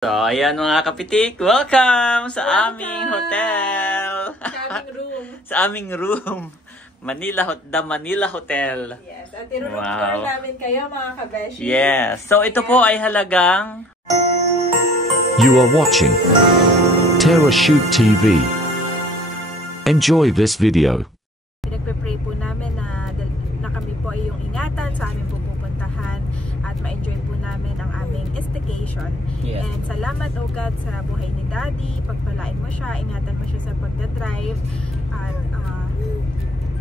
So, ayan mga kapitik, welcome sa aming hotel. Sa aming room. The Manila Hotel. Yes, at i-room tour namin kayo mga kabeshi. Yes, so ito po ay halagang... You are watching Terra Shoot TV. Enjoy this video. Pinagpe-pray po namin na kami po ay yung ingatan sa aming pupuntahan at ma-enjoy po namin ang aming staycation. Yes. And salamat o God sa buhay ni Daddy. Pagpalain mo siya, ingatan mo siya sa pagdadrive at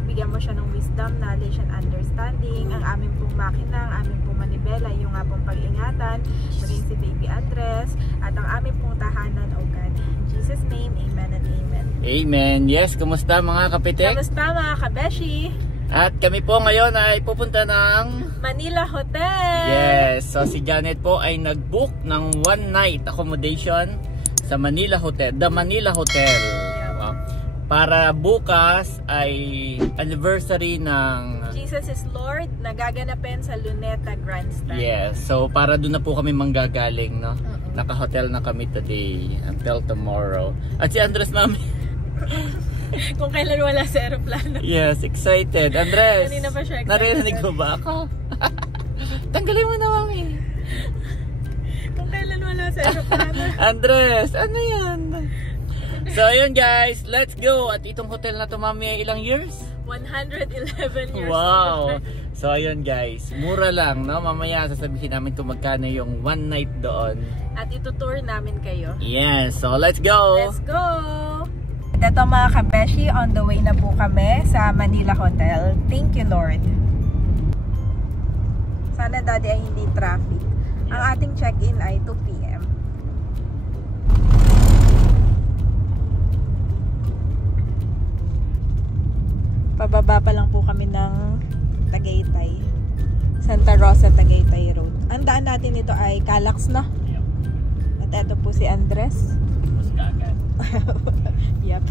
bigyan mo siya ng wisdom, knowledge, and understanding. Ang aming pong makina, ang aming pong manibela, yung nga pong pag-ingatan, maging si Baby Andres, at ang aming pong tahanan, O God. In Jesus' name, amen and amen. Amen. Yes, kumusta mga kapitik? Kamusta mga kabeshi? At kami po ngayon ay pupunta ng... Manila Hotel! Yes, so si Janet po ay nag-book ng one night accommodation sa Manila Hotel, The Manila Hotel. Wow. Para bukas ay anniversary ng Jesus is Lord, nagaganapin sa Luneta Grandstand. Yes, so para doon na po kami manggagaling, no? Naka-hotel na kami today until tomorrow. At si Andres mami kung kailan wala sa aeroplano. Yes, excited. Andres, kanina pa siya excited. narinig mo ba ako? Tanggalin mo na mami. Kung kailan wala sa aeroplano. Andres, ano yan? So ayun guys, let's go. At itong hotel na to mami ay ilang years? 111 years. Wow. So ayun guys, mura lang, no? Mamaya sasabihin namin kung magkano yung one night doon. At itutour namin kayo. Yes, so let's go. Let's go. Ito mga kabeshi, on the way na po kami sa Manila Hotel. Thank you Lord. Sana Daddy ay hindi traffic. Ang ating check-in ay 2 PM. Pababa pa lang po kami ng Tagaytay. Santa Rosa, Tagaytay Road. Ang daan natin ito ay Calax na. At ito po si Andres. Yep.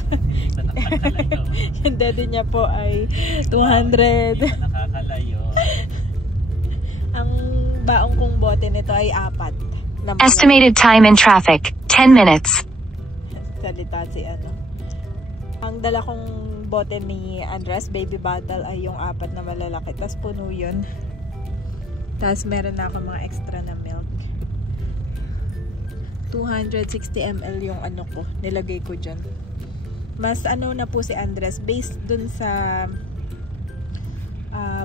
Yung daddy niya po ay 200. Nakakalayo. Ang baong kong bote nito ay 4. Estimated time in traffic, 10 minutes. Salita si ano. Ang dala kong bote ni Andres, baby bottle, ay yung 4 na malalaki. Tapos puno yun. Tapos meron na ako mga extra na milk. 260 ml yung ano ko, nilagay ko dyan. Mas ano na po si Andres, based dun sa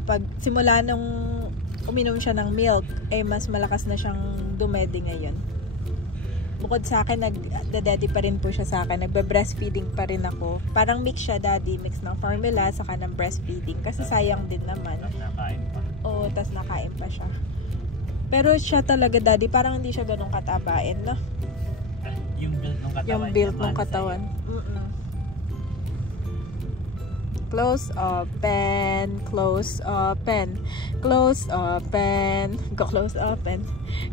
pag simula nung uminom siya ng milk, eh mas malakas na siyang dumedi ngayon. Bukod sa akin, nagda-daddy pa rin po siya sa akin. Nagbe-breastfeeding pa rin ako. Parang mix siya, daddy. Mix ng formula saka ng breastfeeding. Kasi sayang din naman. Nakain pa. Oo, tas nakain pa siya. Pero siya talaga, daddy, parang hindi siya ganun katabain, no? Yung build ng katawan. Yung build ng katawan. Close, open, close, open, close, open, close, open,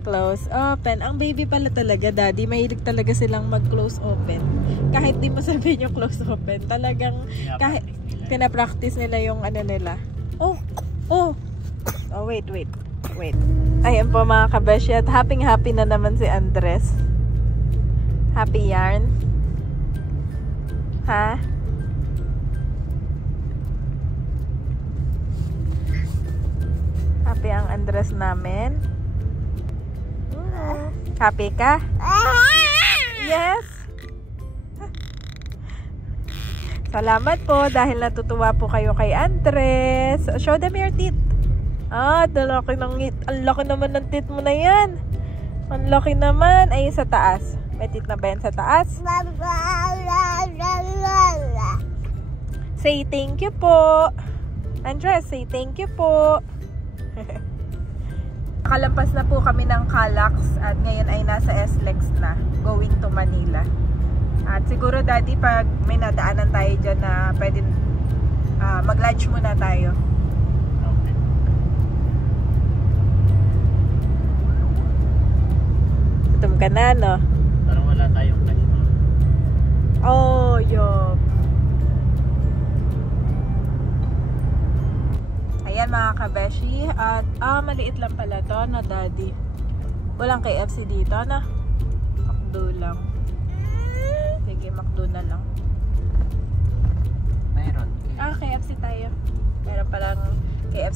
close, open. Ang baby pala talaga, daddy, mahilig talaga silang mag-close open. Kahit di mo sabihin yung close open, talagang kahit pinapractice nila yung ano nila. Oh, wait. Ayan po mga kabeshi, at happy na naman si Andres. Happy yarn? Ha? Happy ang Andres namin? Happy ka? Yes? Salamat po dahil natutuwa po kayo kay Andres. Show them your teeth. Ang laki naman ng teeth mo na yan. Ang laki naman. Ay, sa taas. May teeth na ba yan sa taas? Say thank you po. Andres, say thank you po. Nakalampas na po kami ng Calax at ngayon ay nasa SLEX na, going to Manila. At siguro daddy, pag may nadaanan tayo dyan na pwede mag-lunch muna tayo. Gutom ka na, no? Parang wala tayong cash. Oh, yup. Ayan mga kabeshi. At maliit lang pala to na daddy. Walang KFC dito na.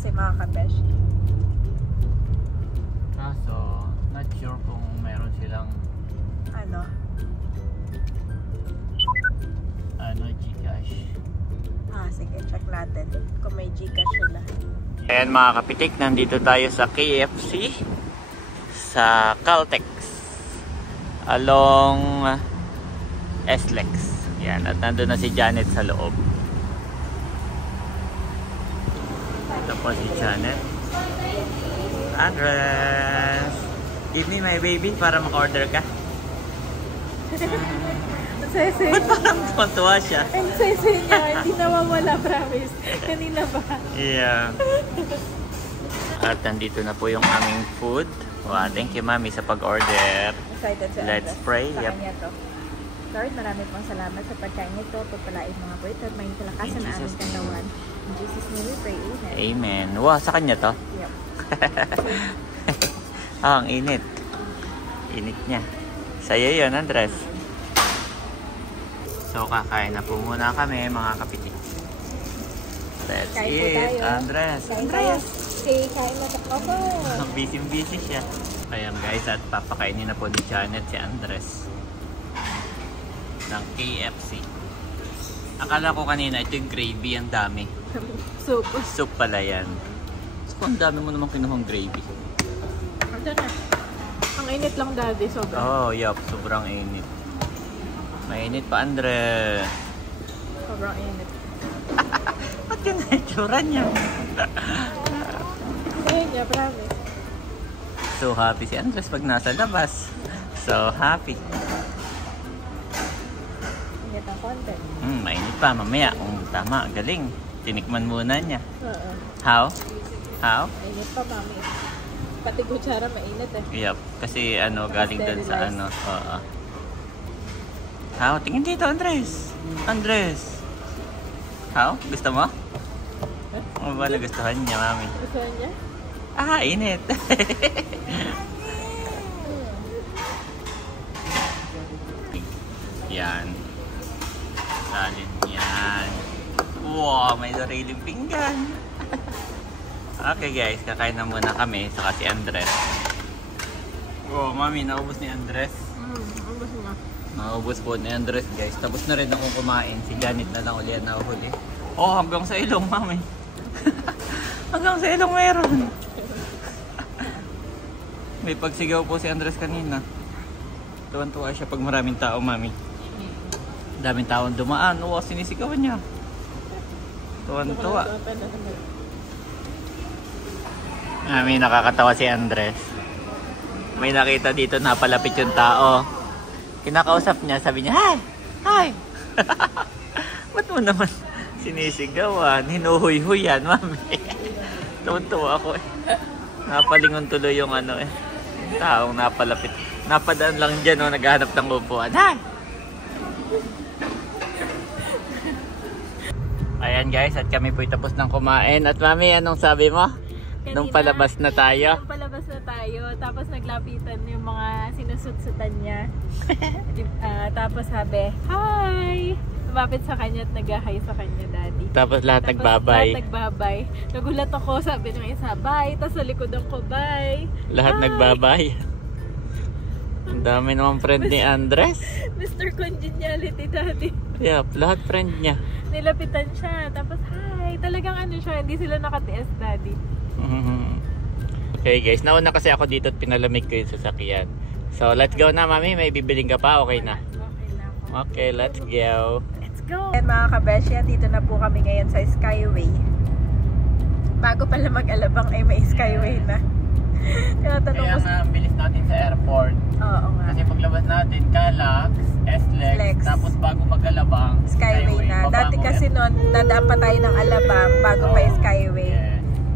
kasi mga kabeshi. Kaso, not sure kung meron silang Gcash. Sige, check natin kung may Gcash sila. Ayan mga kapitik, nandito tayo sa KFC sa Caltex along SLEX. Yan, at nandun na si Janet sa loob. Ito po si Janet. Andres, give me my baby para maka-order ka. Sese. Ba't parang tuwa siya? Ang sese niya, hindi nawawala, promise. Kanina ba? Yeah. At nandito na po yung aming food. Wow, thank you mami sa pag-order. Excited siya. Let's pray. Sa Yep. kanya to. Lord, marami pong salamat sa pagkain ito. Pagpalain mga po ito at may kalakasan na aming kanawan. In Jesus' name we pray. Amen. Amen. Wow, sa kanya to? Yep. Ang init. Init niya. Sa'yo yun, Andres. So, kakain na po muna kami, mga kapitik. Let's Kain po eat, tayo. Andres. Kain tayo. Okay, kain na ako. Busy-busy siya. Ayan guys, at papakainin na po ni Janet si Andres ng KFC. Akala ko kanina ito yung gravy, ang dami. Soup. Soup pala yan. So, ang dami mo namang kinuhang gravy. Ito na. Ang init lang daddy, sobrang. Oh, yup. Sobrang init. Mainit pa, Andre. Sobrang init. Ba't yun na itsura niya? Ayun niya, promise. So happy si Andres pag nasa labas. So happy. Init ang konti. Mainit pa mamaya. Tama, galing. Tinikman muna niya. Oo. How? How? Mainit pa, mami. Pati kutsara mainit eh. Yup. Kasi ano, galing dun sa ano. Oo. How? Tingin dito, Andres. Andres. How? Gusto mo? Ano ba nagustuhan niya, mami? Gusto niya? Ah, init. Yan. Salin yan. Wow, may sariling pinggan. Okay guys, kakain na muna kami saka si Andres. Wow, mami, naubos ni Andres. Ubus mo. Naubos po ni Andres guys. Tapos na rin akong kumain. Si Janet na lang ulit na huli. Oh, hanggang sa ilong, mami. Hanggang sa ilong meron. May pagsigaw po si Andres kanina. Tuwan-tuwa siya pag maraming tao, mami. Daming taong dumaan. Oo, sinisigawan niya. Tuwan-tuwa. Mami, nakakatawa si Andres. May nakita dito na palapit yung tao. Kinakausap niya, sabi niya, "Hi! Hi!" Ba't mo naman sinisigawan? Hinuhuy-huyan, mami. Tuwan-tuwa ako eh. Napalingon tuloy yung ano eh. Taong napalapit. Napadaan lang dyan, oh, naghahanap ng upuan. Hi! Ayan guys, at kami po'y tapos ng kumain. At mami, anong sabi mo? Nung palabas na tayo? Nung palabas na tayo, tapos naglapitan yung mga sinusutsutan niya. Tapos sabi, "Hi!" Lumapit sa kanya at nag-hi sa kanya, daddy. Tapos lahat Tapos nagbabay. lahat nagbabay. Nagulat ako, sabi ng isa, "Bye!" Tapos sa likodan ko, "Bye!" Lahat Hi! nagbabay. Ang dami naman friend ni Andres. Mr. Congeniality, daddy. Yep, lahat friend niya. Nilapitan siya, tapos hi. Talagang ano siya, hindi sila nakatiis, daddy. Okay guys, nauna kasi ako dito at pinalamig ko yung sasakyan. So let's go na, mami. May bibiling ka pa? Okay na? Okay na ako. Okay, let's go. Let's go! And mga kabeshi, dito na po kami ngayon sa Skyway. Bago pala mag-alabang ay may Skyway na. Tinatanong Kaya ko nga, bilis natin sa airport. Oo nga. Kasi paglabas natin, Calax, SLEX, SLEX. tapos bago mag-alabang, Skyway na. Baba Dati mo kasi noon, nadaan pa tayo ng Alabang bago pa yung Skyway. Yes.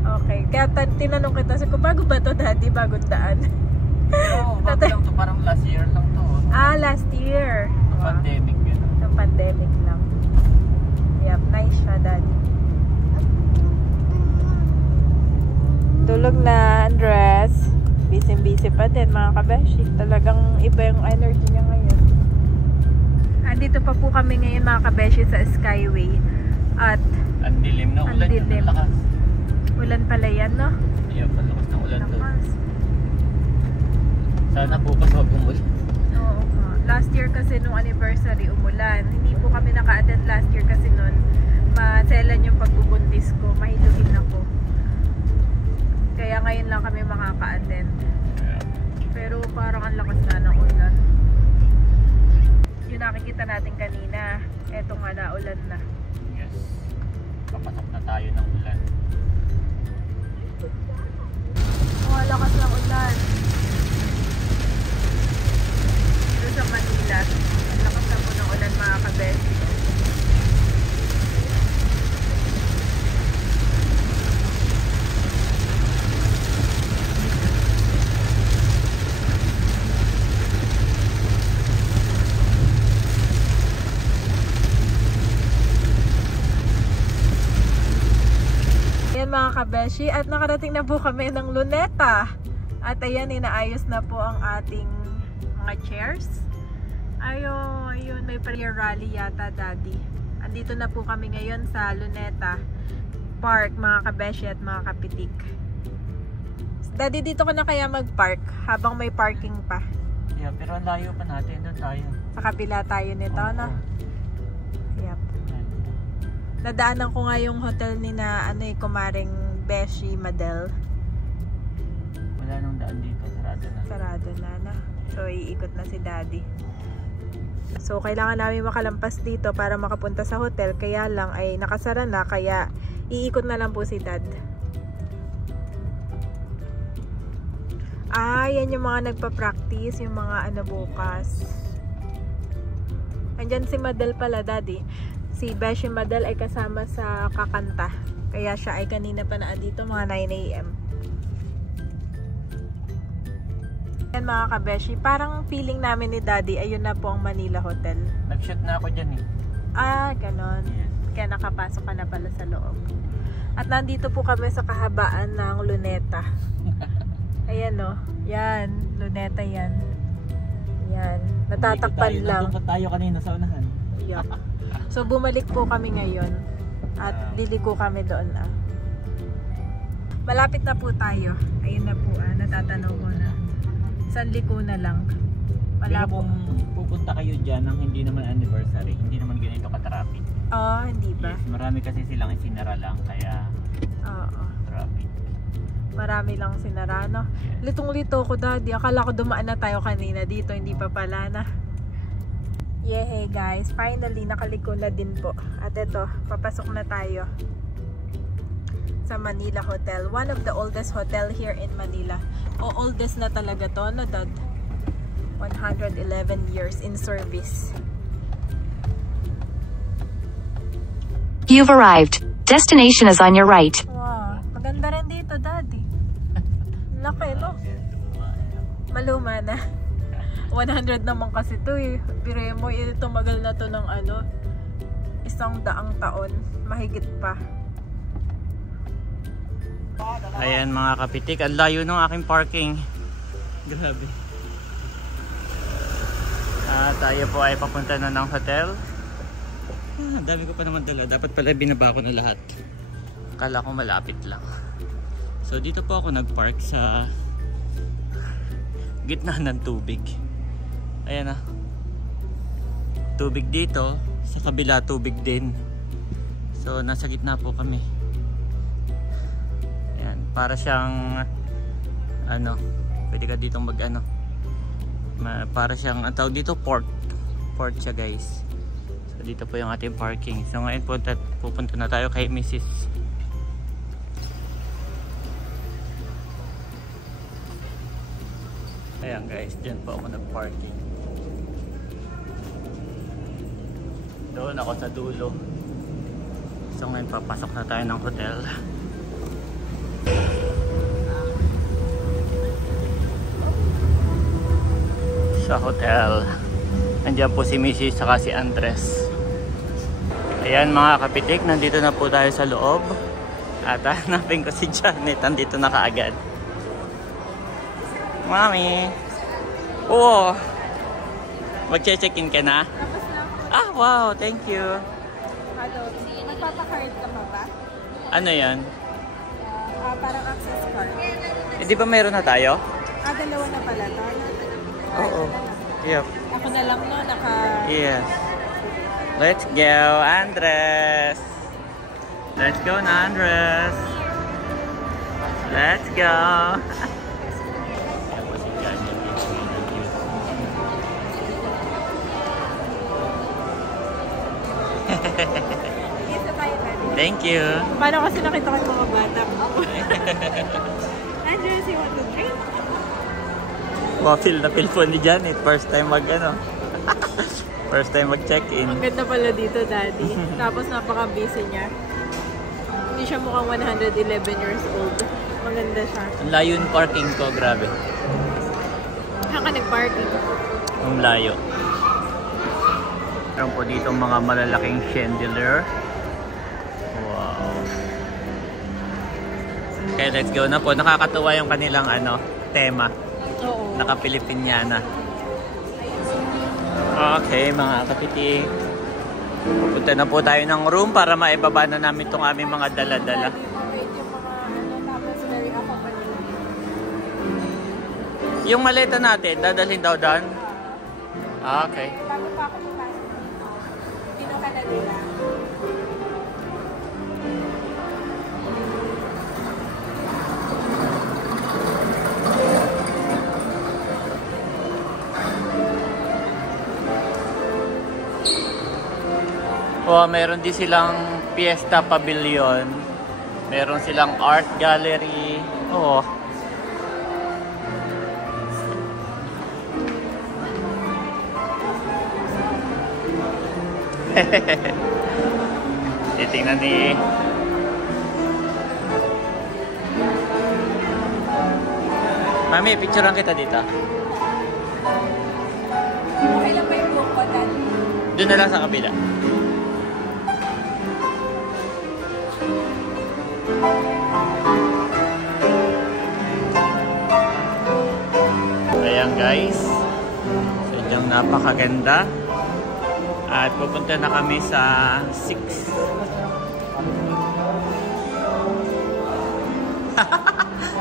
Okay. Kaya tinanong kita, sabi ko, bago ba to, daddy? Bagong daan? Pero bago lang to, parang last year lang to. Last year. Yung pandemic yun. Yung pandemic lang. Yep, nice siya, daddy. Tulog na, Andres. Busy-busy pa din, mga kabeshi. Talagang iba yung energy niya ngayon. Andito pa po kami ngayon, mga kabeshi, sa Skyway. At Ang dilim na ulan Ang dilim. yung lakas. Ulan pala yan, no? Ayan, palakas ng ulan doon. Lakas. Sana bukas wag umulan. Oo nga. Last year kasi nung anniversary umulan. Hindi po kami naka-attend last year kasi nun maselan yung pagbubuntis ko. Mahiluhin ako. Kaya ngayon lang kami makaka-attend. Pero parang ang lakas na ng ulan. Yung nakikita natin kanina, eto nga na ulan na. Yes. Papasok na tayo ng ulan. Oh, lakas ng ulan. Dito sa Manila, ang lakas na po ng ulan mga kabesi. Mga kabeshi, at nakarating na po kami ng Luneta at ayan, inaayos na po ang ating mga chairs. Ayun, may prayer rally yata, Daddy. Andito na po kami ngayon sa Luneta Park, mga kabeshi at mga kapitik. Daddy, dito ko na kaya mag-park habang may parking pa? Yeah, pero ang layo pa natin, doon tayo Sa kabila tayo nito, no? Yep. Nadaanan ko nga yung hotel ni na kumaring Beshi Madel. Wala nang daan dito, sarado na. Sarado na. So iikot na si Daddy. So kailangan namin makalampas dito para makapunta sa hotel, kaya lang ay nakasara na, kaya iikot na lang po si Dad. Yan yung mga nagpa-practice, yung mga bukas. Andyan si Madel pala, Daddy. Si Beshi Madel ay kasama sa kakanta. Kaya siya ay kanina pa na dito, mga 9 AM. Yan mga kabeshi, parang feeling namin ni Daddy, ayun na po ang Manila Hotel. Nag-shoot na ako dyan Ganon. Yes. Kaya nakapasok ka na pala sa loob. At nandito po kami sa kahabaan ng Luneta. Ayan o. Yan. Luneta yan. Yan. Natatakpan lang. Nandun pa tayo kanina sa unahan. Yup. So bumalik po kami ngayon at liliko kami doon Malapit na po tayo. Ayun na po natatanaw ko na. San liko na lang. Wala pero po. Kung pupunta kayo dyan ng hindi naman anniversary, hindi naman ganito ka-traffic. Hindi ba? Yes, marami kasi silang isinara lang, kaya traffic. Marami lang sinara, no? Yes. Litong-lito ko, Daddy. Akala ko dumaan na tayo kanina dito, hindi pa pala na. Yehey guys, finally nakaliko na din po. At ito, papasok na tayo sa Manila Hotel. One of the oldest hotel here in Manila. Oldest na talaga to, no, Dad? 111 years in service. You've arrived. Destination is on your right. Wow, maganda rin dito, Daddy. Laki, no? Maluma na. 100 naman kasi to Bire mo, tumagal na to ng 100 taon. Mahigit pa. Ayan mga kapitik, ang layo ng aking parking. Grabe. Tayo po ay papunta na ng hotel. Dami ko pa naman dala. Dapat pala binaba ko na lahat. Akala ko malapit lang. So dito po ako nagpark sa gitna ng tubig. Ayan tubig dito, sa kabila tubig din. So nasa gitna po kami. Ayan, para siyang pwede ka dito para siyang ang tawag dito, port siya guys. So dito po yung ating parking. So ngayon pupunta na tayo kay Mrs. Ayan guys, dyan po ako nag-parking. Doon ako sa dulo. So ngayon papasok na tayo ng hotel. Sa hotel. Andiyan po si Missy saka si Andres. Ayan mga kapitik, nandito na po tayo sa loob. At hanapin ko si Janet, nandito na kaagad. Mami! Oo! Mag-check-in ka na? Tapos na ako. Ah, wow! Thank you! Hello. Magpapakard ka pa ba? Ano yan? parang access card. Eh, di ba meron na tayo? Dalawa na pala to. Oo. Yep. Ako na lang no, Yes. Let's go, Andres. Let's go na, Andres. Let's go. Thank you. Paano kasi nakita ko yung mga bata ko? Andres, you want to drink? Feel na feel po ni Janet. First time First time mag-check-in. Ang ganda pala dito, Daddy. Tapos napaka-busy niya. Hindi siya mukhang 111 years old. Maganda siya. Ang layo yung parking ko, grabe. Saan ka nag-parking? Ang layo. Meron po dito mga malalaking chandelier. Wow. Okay, let's go na po. Nakakatuwa yung kanilang tema. Oo. Naka-Pilipinyana. Okay, mga kapiting. Pupunta na po tayo ng room para maibaba na namin itong aming mga dala-dala. Yung maleta natin, dadalhin daw doon? Okay. Bago pa ako pumasok. Dino ka na nila. Oh, meron din silang Fiesta Pavilion. Meron silang art gallery. Oh. Titingnan ni Mami, picturean kita dito. Okay lang ba yung book ko, Daddy? Doon na lang sa kabila. Ayan guys, sadyang napakaganda. At pupunta na kami sa 6.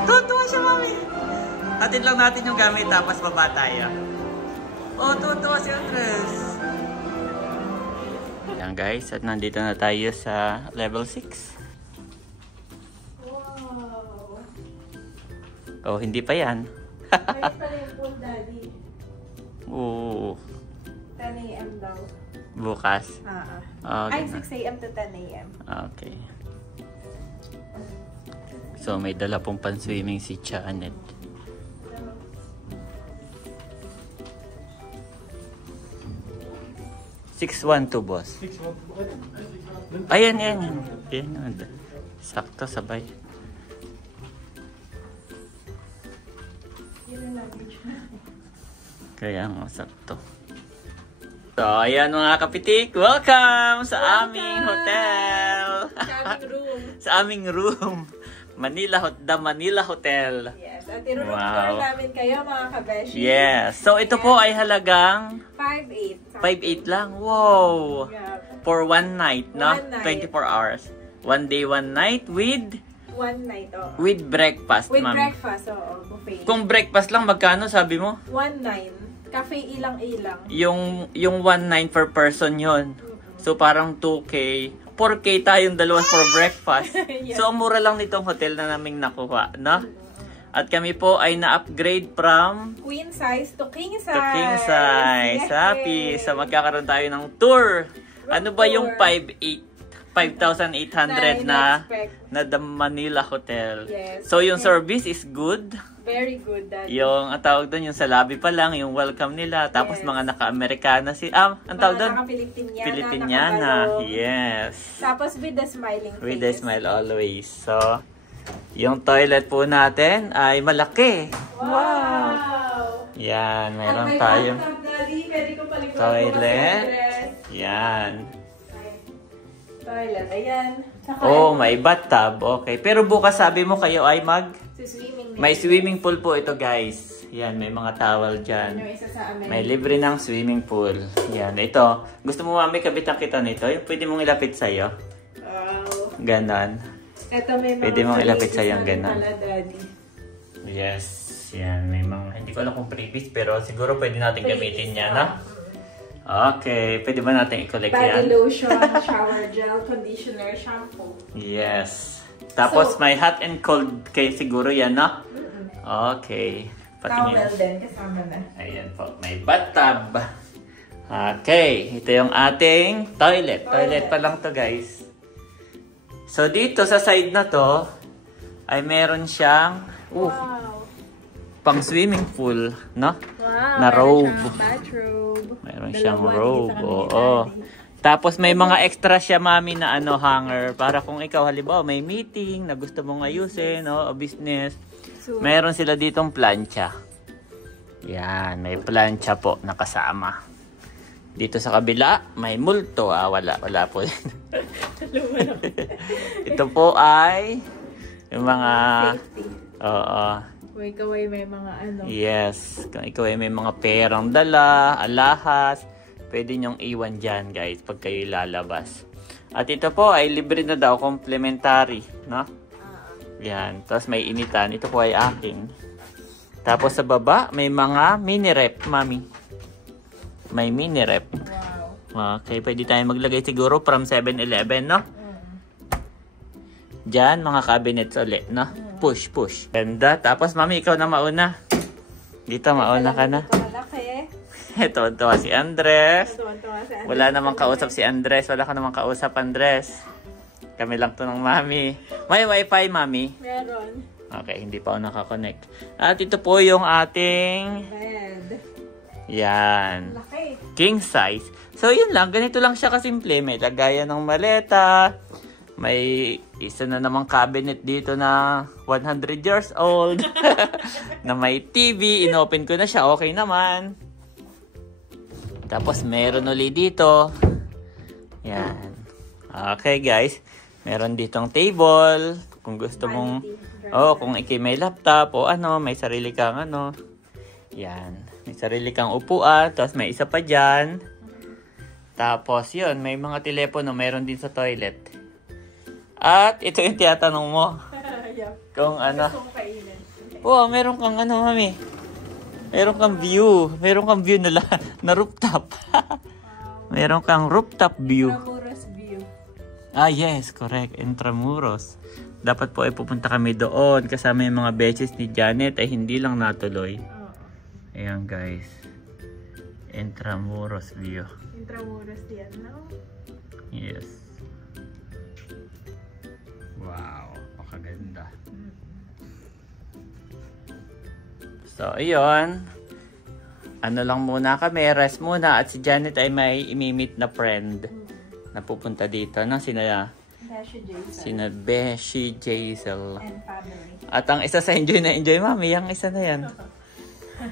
Tutuwa siya, Mami. Hatid lang natin yung gamit tapos baba tayo. Oh, tutuwa si Andres. Ayan guys, at nandito na tayo sa level 6. Oh, hindi pa yan. Ayun pala yung pool, Daddy. Oo. 10 a.m. daw. Bukas. Ay, 6 a.m. to 10 a.m. Okay. So, may dala pong pan-swimming si Janet. $612, boss. Ayan, yan. Yan. Sakto, sabay. Kaya nga, sakto. So, ayan mga kapitik. Welcome sa aming hotel. Sa aming room. The Manila Hotel. Yes. At i-room tour namin kayo mga kabeshi. Yes. So, ito po ay halagang 5.8. 5.8 lang. Wow. Yeah. For one night, no? One night. 24 hours. 1 day, 1 night with... One night, oo. With breakfast, With ma'am. breakfast, oo. Buffet. Kung breakfast lang, magkano sabi mo? 1.9. Cafe ilang-ilang. Yung 1.9 per person yon. So, parang 2K. 4K tayong dalawa for breakfast. Yes. So, mura lang nitong hotel na naming nakuha, no? At kami po ay na-upgrade from Queen size to king size. to king size. Yes. Happy. So, magkakaroon tayo ng tour. Ano ba yung 5,800 na The Manila Hotel? Yes. So, yung service is good. Very good, Daddy. Yung, ang tawag doon, yung sa lobby pa lang, yung welcome nila. Tapos, Yes. mga naka-Amerikana ang tawag doon? Naka-Pilipinyana. Filipiniana. Yes. Tapos, with the smiling face. With a smile always. So, yung toilet po natin ay malaki. Wow! Yan, meron At may tayong bathtub, Daddy. Pwede ko paliguan toilet. po kasi Yan. toilet. Ayan. Saka, Oh, may bathtub. Okay. Pero bukas sabi mo kayo ay swimming. may swimming pool po ito, guys. Yan, may mga towel dyan. Yung isa sa amin. May libre ng swimming pool. Yan, ito. Gusto mo, Mami, kabitan kita nito? Yung pwede mong ilapit sa'yo. Wow. Ganon. Ito may mga Pwede mong ilapit sa yung ganun. pala, Daddy. Yes, yan. May mga, hindi ko alam kung freebies, pero siguro pwede natin gamitin yan, no? Okay, pwede ba natin i-collect yan? Body lotion, shower gel, conditioner, shampoo. Yes. Tapos may hot and cold kayo siguro yan, no? Okay. Towel din, kasama na. Ayan po, may bathtub. Okay, ito yung ating toilet. Toilet pa lang to, guys. So dito sa side na to ay meron siyang Wow. pang swimming pool, no? Wow. Na robe. Bathrobe. Mayroon siyang robe. Oo. Tapos may mga extra siya, mami, na hanger para kung ikaw halimbawa may meeting na gusto mong ayusin, no, o business. So, Meron sila ditong plancha. Yan, may plancha po na kasama. Dito sa kabila, may multo. Wala po. Ito po ay yung mga safety. oo. Kung ikaw ay may mga ano. Yes, kung ikaw ay may mga perang dala, alahas, pwede nyong iwan dyan, guys, pag kayo lalabas. At ito po ay libre na daw, complimentary, no? Yan, tapos may initan. Ito po ay akin. Tapos sa baba, may mga mini rep, mami. May mini rep. Wow. Okay, pwede tayo maglagay siguro from 7-Eleven, no? Diyan, mga cabinets ulit, no? Push. Ganda. Tapos, mami, ikaw na mauna. Dito, mauna ka na. Ito malaki. Tuwa si Andres. Tuwan-tuwa si Andres. Wala namang kausap si Andres. Wala ka namang kausap, Andres. Kami lang to ng mami. May wifi, mami? Meron. Okay, hindi pa ako nakakonect. At ito po yung ating... Bed. Yan. Laki. King size. So, yun lang. Ganito lang siya kasimple. May lagayan ng maleta. May isa na namang cabinet dito na 100 years old. Na may TV. Inopen ko na siya. Okay naman. Tapos, meron ulit dito. Yan. Okay, guys. Meron ditong table. Kung gusto mong... kung ikay may laptop o may sarili kang Yan. May sarili kang upuan. Tapos may isa pa dyan. Tapos yun, may mga telepono. Meron din sa toilet. At ito yung tiyatanong mo. Kung Gusto mo kainin. meron kang mami. Meron kang view. Meron kang view na rooftop. Meron kang rooftop view. Intramuros view. Yes, correct. Intramuros. Dapat po ay pupunta kami doon. Kasama yung mga beches ni Janet ay hindi lang natuloy. Ayan, guys. Intramuros view. Intramuros yan, no? Yes. Wow. Makaganda. So, ayun. Ano lang muna kami. Rest muna. At si Janet ay may imimit na friend na pupunta dito. Sina Beshi Jaisel. And family. At ang isa sa enjoy na enjoy, mami. Yung isa na yan.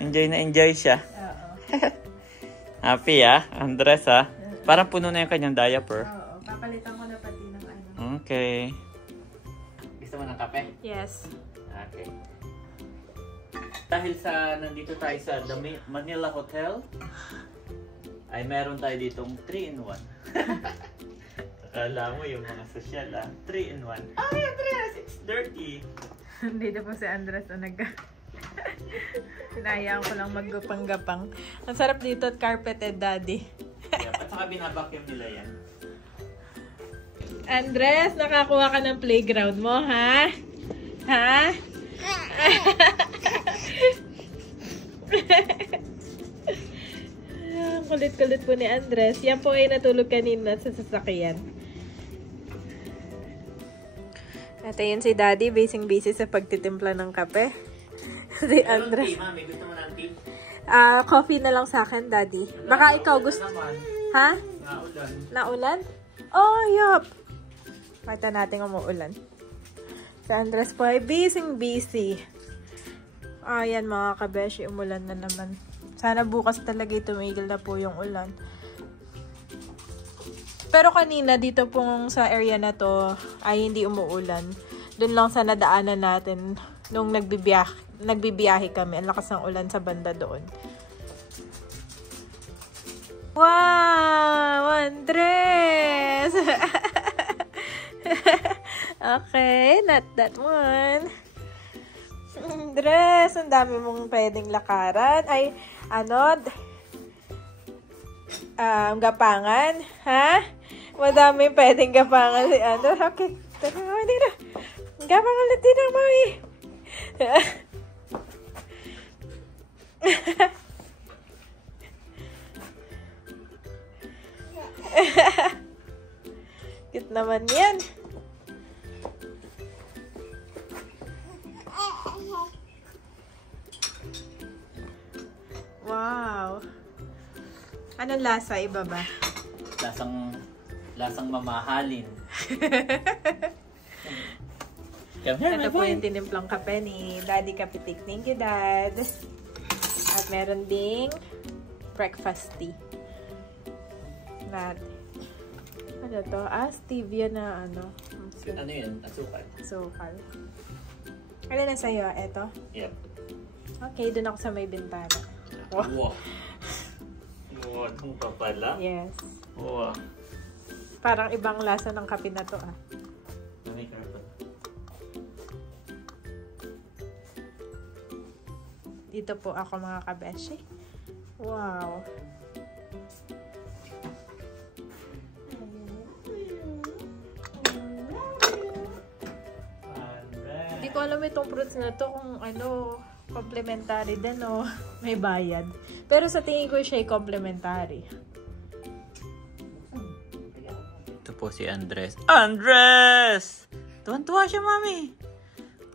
Enjoy na enjoy siya. Happy, Andres, Parang puno na yung kanyang diaper. Oo. Papalitan ko na pati ng Okay. Gusto mo ng kape? Yes. Okay. Dahil nandito tayo sa The Manila Hotel, ay meron tayo ditong 3-in-1. Akala mo yung mga sosyal, 3-in-1. Ay, Andres, it's dirty. Dito po si Andres na Sinayaan ko lang maggapang-gapang. Ang sarap dito at carpeted, Daddy. At saka binabacuum nila yan. Andres, nakakuha ka ng playground mo, ha? Ha? Ang kulit-kulit po ni Andres. Yan po ay natulog kanina sa sasakyan. At ayun si Daddy, busy sa pagtitimpla ng kape. Si Andres. Tea, mami. Gusto mo ng tea? Coffee na lang sa akin, Daddy. Baka ikaw gusto... Ha? Naulan. Naulan? Oh, yup. Mata natin umuulan. Si Andres po ay busy. Ayan mga kabeshi, umulan na naman. Sana bukas talaga tumigil na po yung ulan. Pero kanina dito pong sa area na to ay hindi umuulan. Doon lang sa nadaanan natin nung nagbibiyahe kami. Ang lakas ng ulan sa banda doon. Wow! Andres! Okay, not that one. Andres, ang dami mong pwedeng lakaran. Ay, ano? Gapangan? Ha? Madami pwedeng gapangan si Andres. Okay, tara, hindi na. Gapangan natin na, mami. Cute naman yan. Wow. Anong lasa? Iba ba? Lasang mamahalin. Ito po yung tinimplang kape ni Daddy Kapitik. Thank you, Dad. At meron ding breakfast tea. Ano to? Stevia na ano. Ano yun? Asukal. Asukal. Ano na sa'yo? Eto? Yep. Okay, dun ako sa may bintana. Wow. Wow, itong pa pala? Yes. Wow. Parang ibang lasa ng kape na to May karton. Dito po ako mga kabeshi. Wow. Hindi ko alam itong fruits na to kung ano, complimentary din o may bayad. Pero sa tingin ko siya ay complimentary. Ito po si Andres. Andres! Tuwan-tuwa siya, mami.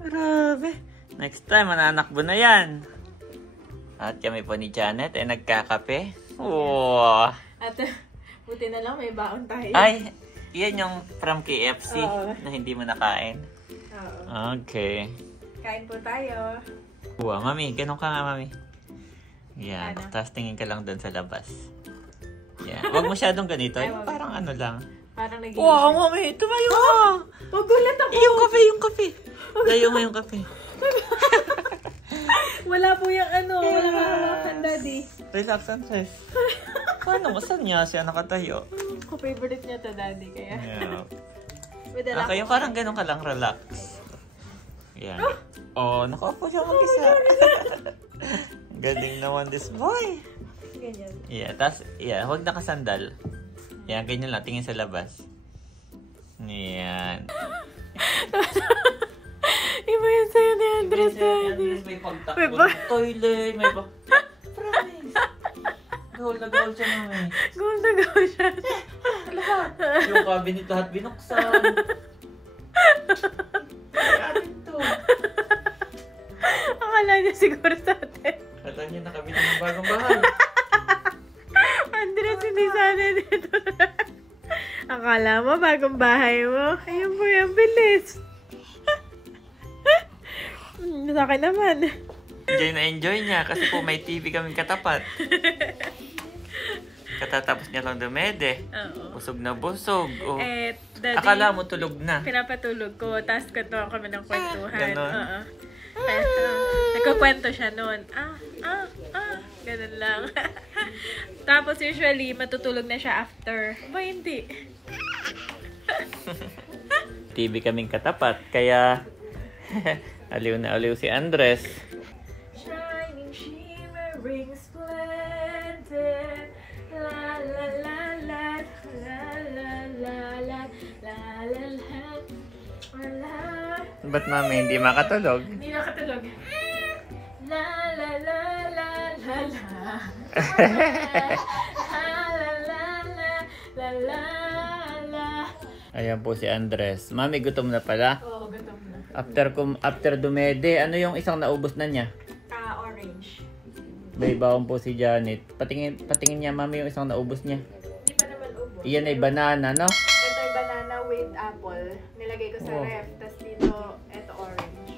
Grabe. Next time, mananakbo na yan. At kami po ni Janet ay nagkakape. Wow. At buti na lang may baon tayo. Ay, yan yung from KFC na hindi mo nakain. Oo. Okay. Kain po tayo. Wow, mami. Ganun ka nga, mami. Yan. Ano? Tapos tingin ka lang doon sa labas. Yan. Huwag masyadong ganito. Ay, Yung wag. parang ano lang. Parang naging... Wow, mami. Tumayo ka. Magulat ako. Yung kape, yung kape. Layo mo yung kape. Wala po yung ano. Wala kahawakan, Daddy. Relax and rest. Paano? Saan niya siya nakatayo? Ko-favorite niya to, Daddy. Kaya... Yeah. Madala Okay, ko. yung parang ganun ka lang relax. Yan. Oh, nakaupo siya mag-isa. Galing naman this boy. Ganyan. Yeah, tas, huwag nakasandal. Yan, ganyan lang. Tingin sa labas. Yan. Iba yun sa'yo ni Andres, Daddy. May pagtakbo ng toilet. May promise. Goal na goal siya naman. Goal na goal siya. Yung cabinet lahat binuksan. Atin to. Akala niya siguro sa atin. Kata niya nakabili ng bagong bahay. Andres, hindi sana dito. Akala mo, bagong bahay mo. Ayun po yung bilis. Sa akin naman. Enjoy niya kasi po may TV kaming katapat. Katatapos niya lang dumede. Oo. Busog na busog. Oh. Daddy, Akala mo tulog na. pinapatulog ko, tapos katuwa kami ng kwentuhan. Ganon? Oo. Nagkukwento siya noon. Ganun lang. Tapos usually, matutulog na siya after. Ba, hindi. TV kaming katapat. Kaya aliw na aliw si Andres. Shining, shimmering, splendid. La la la la la la la la la la la la. Ba't mami hindi makatulog? Hindi nakatulog. La la la la la la. La la la la la la. Ayan po si Andres. Mami, gutom na pala. Oo, gutom na. After dumede, ano yung isang naubos na niya? Orange. May bawang po si Janet. Patingin niya, mami, yung isang naubos niya. Hindi pa naman ubos. Iyan ay banana, no? Ito ay banana with apple. Nilagay ko sa Oh. ref. Tapos dito, ito orange.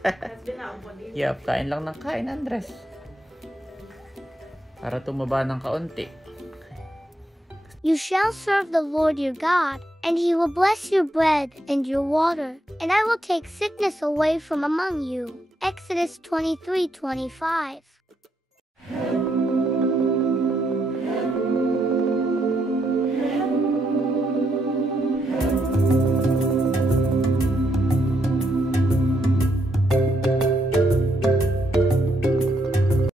Tapos binaon ko dito. Yup, kain lang ng kain, Andres. Para tumaba ng kaunti. You shall serve the Lord your God, and he will bless your bread and your water, and I will take sickness away from among you. Exodus 23:25.